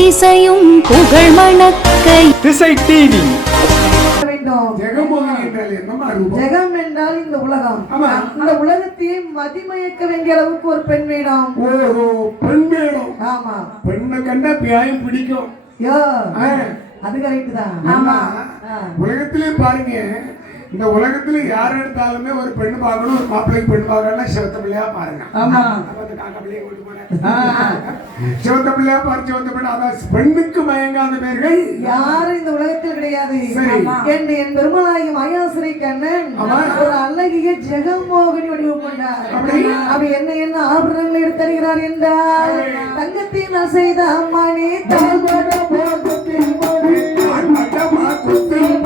எத்திசையும் புகழ் மணக்க. திசை டிவி ஜெகம் என்றால் இந்த உலகம். ஆமா. இந்த உலகத்தையே மதிமயக்க வேண்டிய அளவுக்கு ஒரு பெண் வேணும் ஓஹோ பெண் வேணும் ஆமா. பெண்ணை கண்டா பியாயம் பிடிக்கும். அது கரெக்ட் தான். ஆமா. உலகத்திலே பாருங்க. இந்த உலகத்துல யார் எடுத்தாலுமே ஒரு பெண்ணு பார்க்கணும் ஒரு மாப்பிள்ளைக்கு பெண்ணு பார்க்கணும்னா சிவத்த பிள்ளையா பாருங்க. சிவத்த பிள்ளையா பாரு சிவத்த பெண்ணு அதான் பெண்ணுக்கு மயங்காத பேர்கள். யாரும் இந்த உலகத்தில் கிடையாது. என்று என் பெருமளாகி மாயாசுரை கண்ணன். ஒரு அழகிய ஜெகமோகனி வடிவம் கொண்டார். அப்படி? என்ன என்ன ஆபரணங்கள் எடுத்தருகிறார் என்றால் தங்கத்தின் அசைத அம்மானி மட்டமா குத்தில்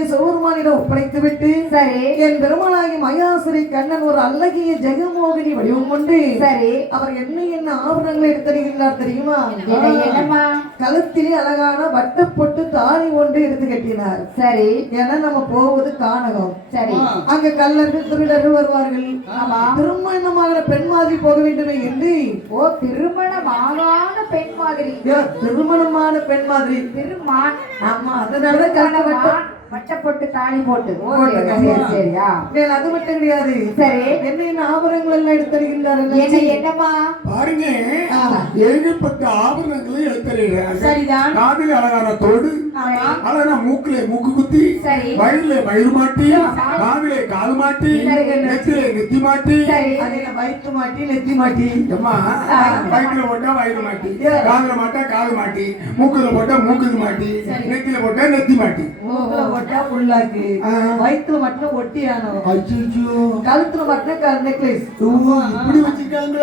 ஆண்டவனாகிய சௌர்மானிடம் ஒப்படைத்து விட்டு சரி. என் பெருமாளாகி மயாசுரி கண்ணன் ஒரு அழகிய ஜெகமோகினி வடிவம் கொண்டு சரி. அவர் என்ன என்ன ஆபரணங்களை எடுத்தருகின்றார் தெரியுமா? கழுத்திலே அழகான வட்டப்பொட்டு தாலி ஒன்று எடுத்து கட்டினார். சரி. ஏன்னா நம்ம போவது கானகம். சரி. அங்க கல்லர்கள் திருடர்கள் வருவார்கள். ஆமா. திருமணமான பெண் மாதிரி போக வேண்டுமே என்று. ஓ திருமணமாகாத பெண் மாதிரி. திருமணமான பெண் மாதிரி. திருமான் ஆமா அதனாலதான் கழுத்து தாலி போட்டு. போட்டு சரி, சரி, சரியா? அது மட்டும் கிடையாது. சரி. என்ன என்ன ஆபரணங்கள் எல்லாம் எடுத்தருகின்றார்கள் என்ன? என்னம்மா? பாருங்க. ஏகப்பட்ட ஆபரணங்களை எடுத்துறாங்க சரிதான். காதில் அழகான தோடு ஆமா. அழகான மூக்கிலே மூக்கு குத்தி சரி. வயிறுல வயிறு மாட்டி காதிலே காது மாட்டி. நெத்திலே நெத்தி மாட்டி வயிற்று மாட்டி நெத்தி மாட்டி. அம்மா வயிற்றுல போட்டா வயிறு மாட்டி. காதுல மாட்டா காது மாட்டி மூக்குல போட்டா மூக்குது மாட்டி நெத்தில போட்டா நெத்தி மாட்டி. ஒட்டா புல்லாக்கு ஆ. வயிற்றுல மட்டும் ஒட்டியானோ அச்சோ கழுத்துல மட்டும் நெக்லஸ் இப்படி வச்சிருக்காங்க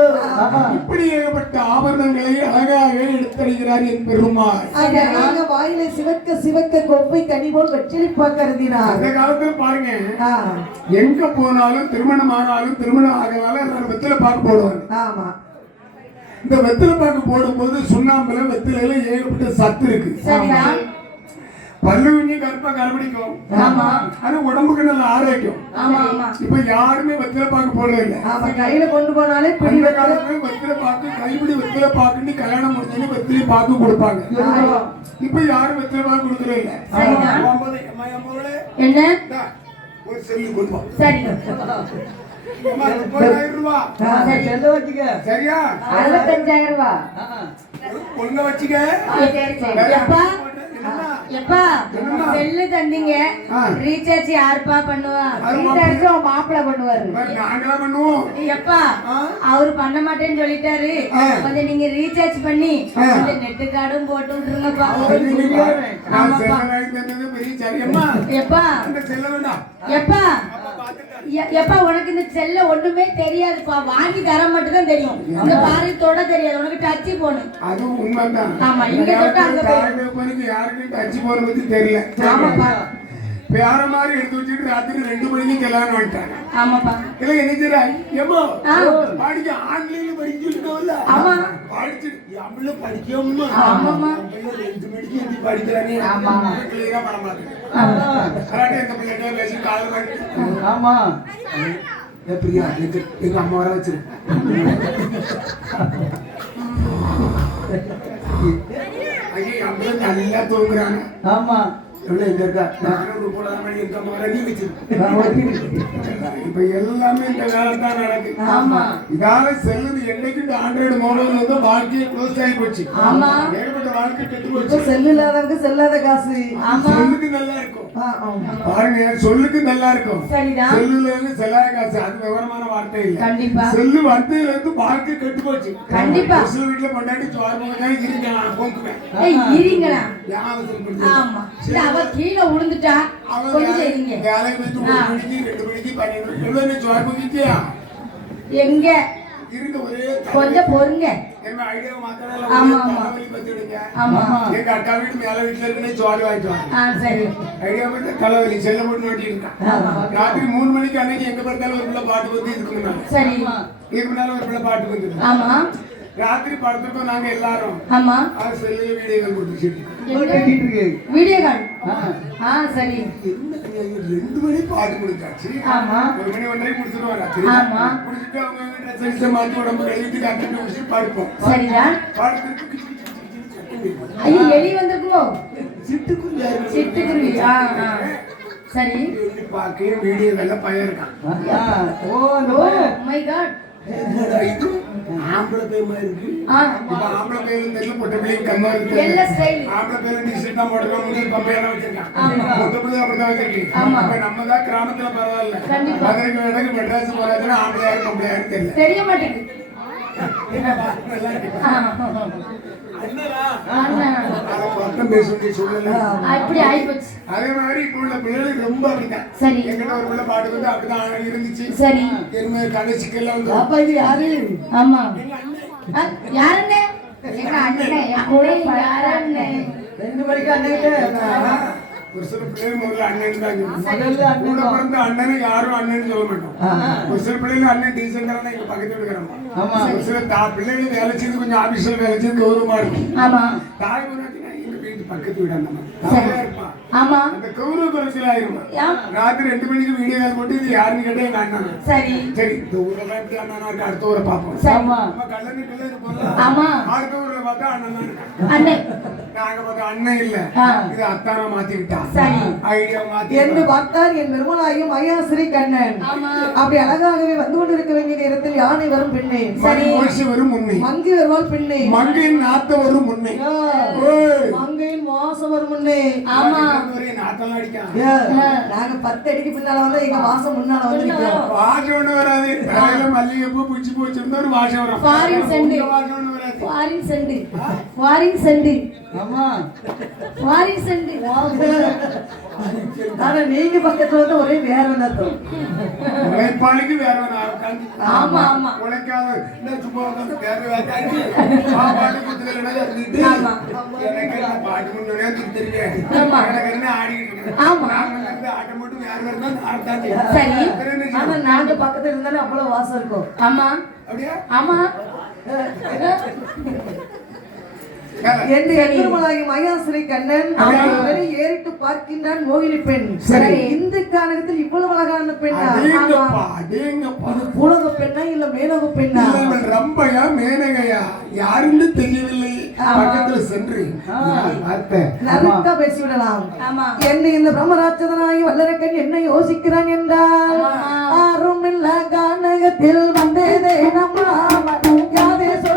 இப்படி ஏகப்பட்ட ஆபரணங்களை அழகாக எடுத்தருகிறார் என் பெருமாள். வாயில சிவக்க சிவக்க கொப்பை கனி போல் வெற்றிலிப்பா கருதினார் அந்த காலத்துல பாருங்க. எங்க போனாலும் திருமணம் ஆனாலும் திருமணம் ஆகனாலும் எல்லாரும் வெத்தில பாக்கு போடுவாங்க. ஆமா. இந்த வெத்தில பாக்கு போடும்போது சுண்ணாம்புல வெத்திலையில ஏகப்பட்ட சத்து இருக்கு. சரிதான் பல்லு குஞ்சு கருப்பா கரபிடிக்கும் ஆமா. ஆனா உடம்புக்கு நல்ல ஆரோக்கியம். ஆமா ஆமா. இப்ப யாருமே வெத்தில பாக்கு போடுறது இல்ல ஆமா கையில கொண்டு போனாலே பிடி அந்த வைக்கிற காலத்துல வெத்தில பாக்கு கைப்பிடி வெத்தில பாக்குன்னு கல்யாணம் முடிஞ்சு வெத்தில பாக்கு கொடுப்பாங்க இப்ப யாரும் வெத்தில பாக்கு கொடுக்கறது இல்ல என்ன? ஒரு செல்லு கொடுப்போம். சரி. முப்பதாயிரம் சரியா? அறுபத்தஞ்சாயிரம் ரூபா. ஒழுங்கா வச்சுக்க. எப்பா? செல்லு தந்தீங்க. ரீசார்ஜ் யாருப்பா பண்ணுவா? ரீசார்ஜ் உன் மாப்பிள்ளை பண்ணுவாரு. நாங்களா பண்ணுவோம். எப்பா. அவரு பண்ண மாட்டேன்னு சொல்லிட்டாரு. கொஞ்சம் நீங்க ரீசார்ஜ் பண்ணி. கொஞ்சம் நெட்டு கார்டும் போட்டு விட்டுருங்கப்பா. ஆமாப்பா. எப்பா? எப்பா? எப்பா உனக்கு இந்த செல்ல ஒண்ணுமே தெரியாதுப்பா. வாங்கி தர மட்டும் தான் தெரியும். இந்த பாரு தொட தெரியாது. உனக்கு டச்சு போனு அது உண்மைதான். ஆமா, இங்க தொட்டு அங்க போய். யாருக்கும் டச் போற பத்தி தெரியல. ஆமாப்பா. வேற மாதிரி எடுத்து வச்சுட்டு ராத்திரி ரெண்டு மணிக்கு கல்யாணம் பண்ணிட்டாங்க. ஆமாப்பா. இல்ல என்ன செய்யறா ஏமா. படிக்க ஆன்லைன்ல படிச்சுட்டோம்ல ஆமா. படிச்சுட்டு நம்மள படிக்கோம்மா ஆமாம்மா. ரெண்டு மணிக்கு எந்தி படிக்கிறானே? ஆமா. கிளியரா பண்ண மாட்டேன் ஆமா. கராட்டே இந்த பிள்ளைகிட்ட பேசி காலையில் பண்ணிட்டு ஆமா. ஏ பிரியா எங்க எங்க அம்மா வர வச்சிரு. ஐயோ அம்மா நல்லா தூங்குறாங்க ஆமா. இருக்கா? ஒட்டிக்கிட்டு. இப்ப எல்லாமே இந்த காலம் தான் நடக்குது ஆமா. இதால செல்லுது என்னைக்கு? ஆண்ட்ராய்டு மொபைல் வந்து வாழ்க்கையே க்ளோஸ் ஆகி போச்சு. ஆமா. ஏகப்பட்ட வாழ்க்கை கெட்டு இப்ப போச்சு. செல்லு இல்லாதவங்க செல்லாத காசு. ஆமா. சொல்லுக்கு நல்லா இருக்கும். பாருங்க சொல்லுக்கு நல்லா இருக்கும். செல்லுல இருந்து செல்லாத காசு அது விவரமான வார்த்தை இல்ல. கண்டிப்பா. செல்லு வந்ததுல இருந்து வாழ்க்கை கெட்டு போச்சு. கண்டிப்பா. சில வீட்டுல கொண்டாடி சோறு இருக்க நான் பொங்குவேன் ஏய் இருங்களா. ஆமா. இல்ல அவ கீழே விழுந்துட்டா கொஞ்சம் இருங்க. வேலை வந்து ஒரு. மணிக்கு ரெண்டு மணிக்கு பன்னெண்டு எவ்வளவு சோறு பொங்கிட்டியா எங்க? இருக்க ஒரே கொஞ்சம் பொறுங்க. என்ன ஐடியா மாத்தால ஆமா, ஆமா. ஆமா. எங்க அக்கா வீட்டு மேல வீட்டுல இருக்குன்னு வாங்கிட்டு ஆ சரி. ஐடியா தலைவலி செல்ல போட்டு நோட்டி இருக்கான் ராத்திரி மூணு மணிக்கு அன்னைக்கு எங்க பார்த்தாலும் ஒரு பிள்ளை பாட்டு வந்து சரி. இதுக்கு முன்னால ஒரு பிள்ளை பாட்டு வந்து ஆமா. ராத்திரி படத்துக்கும் நாங்க எல்லாரும். ஆமா. அது செல்லுல வீடியோகள் போட்டு வச்சிருக்கோம் எங்க? கட்டிட்டு இருக்கு. வீடியோ கால் ஆ சரி. ரெண்டு மணி பாட்டு முடிச்சாச்சு. ஆமா. ஒரு மணி ஒன்றரை முடிச்சிருவோம் ராத்திரி ஆமா. முடிச்சுட்டு அவங்க ட்ரெஸ் மாத்தி உடம்பு கழுவிட்டு கட்டிட்டு முடிச்சுட்டு படுப்போம். சரிதான் படுத்துட்டு ஐயோ எலி வந்திருக்குமோ? சிட்டுக்குருவி? சிட்டுக்குருவி. ஆ ஆ. சரி. பார்க்க வீடியோ வெள்ள பையன் இருக்கான் ஓ. மை காட் என்னடா இது ஆம்பளை பேர் மாதிரி இருக்கு ஆ இப்ப ஆம்பளை பேரும் தெரியல பொட்ட பிள்ளையும் கம்மா இருக்கு எல்லா ஸ்டைல் ஆம்பளை பேரும் டிஷர்ட் தான் போட்டுருக்கான் முடிவு பம்பையெல்லாம் வச்சிருக்கான் ஆமா. மொத்த பிள்ளை அப்படிதான் வச்சிருக்கீங்க ஆமா. அப்ப நம்ம தான் கிராமத்துல பரவாயில்ல கண்டிப்பா. மதுரைக்கு வேடக்கு மெட்ராஸ் போறாச்சுன்னா ஆம்பளை யாரு பொம்பளை யாரு தெரியல தெரிய மாட்டேங்குது நல்லா இருக்கு. ஆ. அண்ணனா? அண்ணா. அதை பக்கம் பேச வேண்டிய சூழ்நிலை அப்படி ஆயிப்போச்சு. அதே மாதிரி இப்ப உள்ள ரொம்ப அப்படிதான் சரி. எங்கிட்ட ஒரு பிள்ளை பாட்டு வந்து அப்படிதான் இருந்துச்சு. சரி. எருமை கதை சிக்கல்லாம் வந்து அப்பா இது யாரு? ஆமா. ஆ, யாருண்ணே? எங்க அண்ணன் என் கூட அண்ணே, யாருண்ணே ரெண்டு மணிக்கு அண்ணன் ஒரு சில பிள்ளைகள் முதல்ல அண்ணன் தான் கூட தான். பிறந்த அண்ணனை யாரும் அண்ணன் சொல்ல மாட்டோம் ஒரு சில பிள்ளைங்க அண்ணன் டீசெண்டான எங்க பக்கத்து ஆமா. ஒரு சில தா பிள்ளைகள் வேலை செய்து கொஞ்சம் ஆபீஸ்ல வேலை செய்து கௌரவமா இருக்கும் ஆமா தாய் முன்னாடினா எங்க வீட்டு பக்கத்து வீடு அந்த மாதிரி இருப்பான் ஆமா. அந்த கௌரவ குறைச்சல் ஆயிருமா. ராத்திரி ரெண்டு மணிக்கு வீடியோ கால் போட்டு இது யாருன்னு கேட்டா எங்க அண்ணன் சரி. சரி இந்த ஊரெல்லாம் எப்படி அண்ணனா இருக்கு அடுத்த ஊரை பார்ப்போம். ஆமா. நம்ம கல்லணை பிள்ளை இருப்போம்ல ஆமா. அடுத்த ஊர்ல பார்த்தா அண்ணன் தான் இருக்கான் அண்ணே. நாங்க பார்த்தா அண்ணன் இல்ல. இது அத்தானா மாத்தி விட்டான் சரி. ஐடியா மாத்தி என்று பார்த்தார் என் பெருமனாயும் ஐயாசிரி கண்ணன். ஆமா. அப்படி அழகாகவே வந்து கொண்டிருக்க வேண்டிய நேரத்தில் யானை வரும் பெண்ணே. சரி. ஓசி வரும் முன்னே. மங்கி வருவாள் பெண்ணே. மங்கையின் நாத்த வரும் முன்னே. மங்கையின் மாசம் வரும் முன்னே. ஆமா. நாங்க பத்து அடிக்கு பின்னால வந்து எங்க மாசம் முன்னால வந்து வாசம் ஒண்ணு வராது. மல்லிகைப்பூ பிடிச்சி போச்சிருந்தா ஒரு வாசம் வரும். வாசம் ஒண்ணு ஃபாரின் செண்டு ஃபாரின் செண்டு ஆமா. ஃபாரின் செண்டு ஆனா நீங்க பக்கத்துல வந்து ஒரே வேற அர்த்தம். உழைப்பாளிக்கு வேற ஆமா ஆமா. உழைக்காத என்ன சும்மா உட்கார்ந்து வேற என்ன இருந்துட்டு, ஆமா. எனக்கு பாட்டு முன்னோடியா. ஆமா. எனக்கு ஆடிக்கிட்டு வந்து ஆட்ட மட்டும். சரி? நாங்க பக்கத்துல இருந்தாலும் அவ்வளவு வாசம் இருக்கும். ஆமா அப்படியா? ஆமா. என்று எதிர்மலாகி மயாசிரி கண்ணன் அவரை ஏறிட்டு பார்க்கின்றான் மோகினி பெண். இந்து கானகத்தில் இவ்வளவு அழகான பெண்ணா? பூலக பெண்ணா இல்ல மேலக பெண்ணா? ரம்பையா மேனகையா? யாருன்னு தெரியவில்லை. பக்கத்துல சென்று நறுக்கா பேசிவிடலாம். ஆமா. என்று இந்த பிரம்மராட்சதனாகி வல்லரக்கன் என்ன யோசிக்கிறான் என்றால் ஆறும் இல்ல கானகத்தில் வந்தேதே நம்மா யாதே சொல்லுமா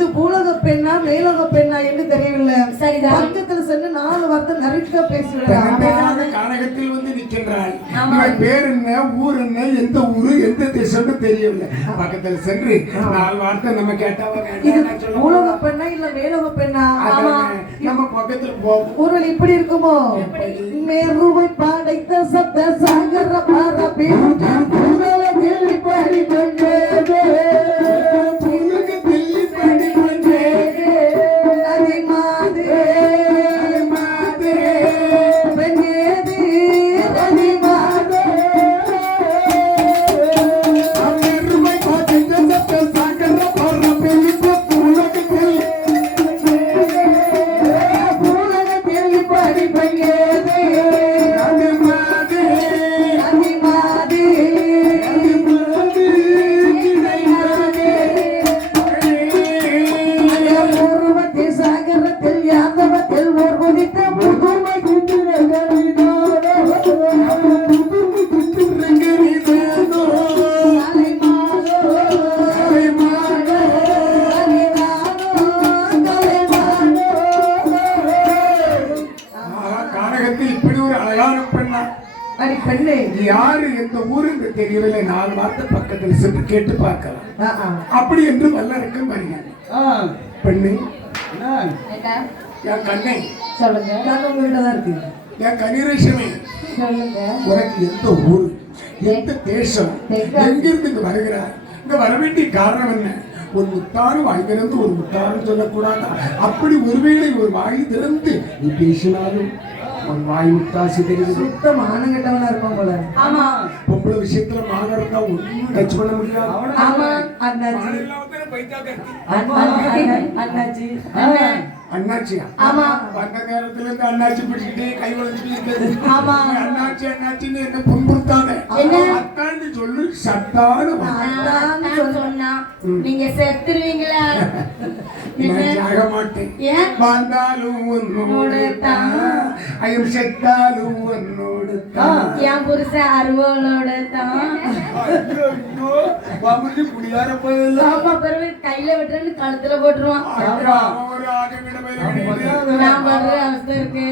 இது பூலக பெண்ணா மேலக பெண்ணா என்று தெரியவில்லை. சரிதான். பக்கத்துல சென்று நாலு வார்த்தை நறுக்க பேசிவிடலாம் கானகத்தில் வந்து நிற்கின்றாள். இவன் பேர் என்ன ஊர் என்ன எந்த ஊரு எந்த தேசம்னு தெரியவில்லை. பக்கத்துல சென்று நாலு வார்த்தை நம்ம கேட்டாவா இது பூலக பெண்ணா இல்ல மேலக பெண்ணா? நம்ம பக்கத்துல போவோம். ஊரில் இப்படி இருக்குமோ? மேருவை படைத்த சத்த சாகர பரப்பி கேள்வி பாடி கொண்டே பெண்ணே யாரு எந்த ஊரு என்று தெரியவில்லை. நாலு வார்த்தை பக்கத்தில் சென்று கேட்டு பார்க்கலாம். அப்படி என்று வல்லரக்கம் வருகிறார் பெண்ணு. என்ன என் கண்ணை. சொல்லுங்க. நான் உங்ககிட்ட தான் இருக்கு என் கனிரேஷமே சொல்லுங்க. உனக்கு எந்த ஊரு? எந்த தேசம்? எங்கிருந்து இங்க வருகிறார் இங்க வர வேண்டிய காரணம் என்ன? ஒரு முத்தாரும் வாய் திறந்து ஒரு முத்தாரும் சொல்லக்கூடாதா? அப்படி ஒருவேளை ஒரு வாய் திறந்து நீ பேசினாலும் ஒரு வாய் முத்தாசி தெரியுது. சுத்த மானங்கட்டவனா இருப்பான் போல. ஆமா. பொம்பளை விஷயத்துல மான இருந்தா ஒன்றும் டச் பண்ண முடியாது. ஆமா அண்ணாச்சி. அண்ணா- அண்ணா- அண்ணாச்சி. அண்ணாச்சியா? ஆமா. வந்த நேரத்துல இருந்து அண்ணாச்சி பிடிச்சிக்கிட்டே கை வளைச்சிட்டு இருக்குது ஆமா. அண்ணாச்சி அண்ணாச்சின்னு என்ன புண்படுத்தாத என்ன? அத்தான்னு சொல்லு சத்தான சொன்னா நீங்க செத்துருவீங்களா? நான் சாக மாட்டேன் ஏன்? வாழ்ந்தாலும் உன்னோடு தான் യും ശക്താലുവന്നു தான் என் புருஷன் அருவோலோட தான். வமுதி குடியார போயெல்லாம் ஆமா பிறகு கையில விட்டுறேன்னு கழுத்துல போட்டுருவான். நான் அவஸ்தை இருக்கு?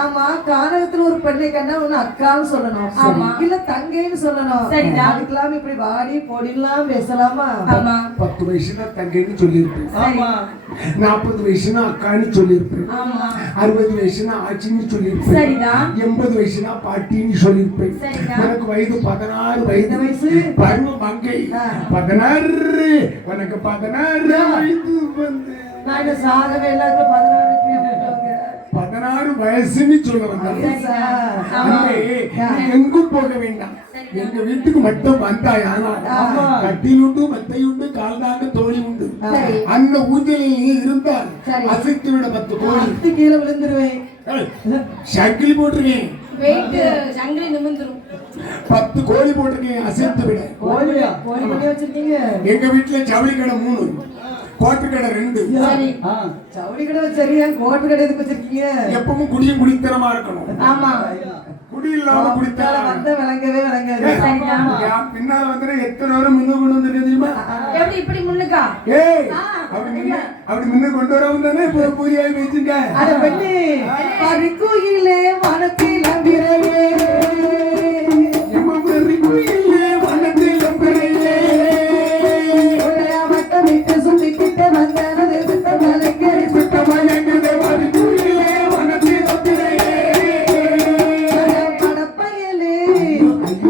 ஆமா. கானகத்துல ஒரு பெண்ணை கண்டா ஒண்ணு அக்கான்னு சொல்லணும். ஆமா. இல்ல தங்கைன்னு சொல்லணும். சரிதான். அதுக்கெல்லாம் இப்படி வாடி பொடிலாம் பேசலாமா? ஆமா. பத்து வயசுனா தங்கைன்னு சொல்லியிருப்பேன். ஆமா நாற்பது வயசுனா அக்கான்னு சொல்லியிருப்பேன். ஆமா. அறுபது வயசுனா ஆச்சின்னு சொல்லியிருப்பேன். எண்பது வயசுனா பாட்டின்னு சொல்லியிருப்பேன். உனக்கு வயது பதினாறு வயது வயசு? பருவ மங்கை. பதினாறு. உனக்கு பதினாறு வயது வந்து. சாகவே எல்லாருக்கும் பதினாறு பதினாறு வயசுன்னு சொல்ல வந்தாங்க எங்கும் போக வேண்டாம். எங்க வீட்டுக்கு மட்டும் வந்தாயானால் கட்டில் உண்டு மெத்தை உண்டு அந்த ஊஞ்சலில் நீ இருந்தால். அசைத்து விட பத்து பத்து கீழே விழுந்துருவேன் சங்கிலி போட்டிருக்கேன். வெயிட் சங்கிலி நிமிந்துரும் பத்து கோழி போட்டிருக்கேன் அசைத்து விட. எங்க வீட்டுல ஜவுளி கடை மூணு கோட்டு கடை ரெண்டு. சவுடி கடை சரியா கோட்டு கடை எதுக்கு வச்சிருக்கீங்க? எப்பவும் குடியும் குடித்தனமா இருக்கணும். ஆமா. குடி இல்லாம குடித்தா பின்னால வந்த விளங்கவே விளங்காது பின்னால வந்து எத்தனை வரும் முன்ன கொண்டு வந்திருக்க தெரியுமா? எப்படி இப்படி முன்னுக்கா? ஏய் அப்படி முன்ன அப்படி முன்ன கொண்டு வரவும் தானே இப்போ பூரியாகி வச்சுங்க அட பெண்ணே பறிக்குயிலே மனத்தில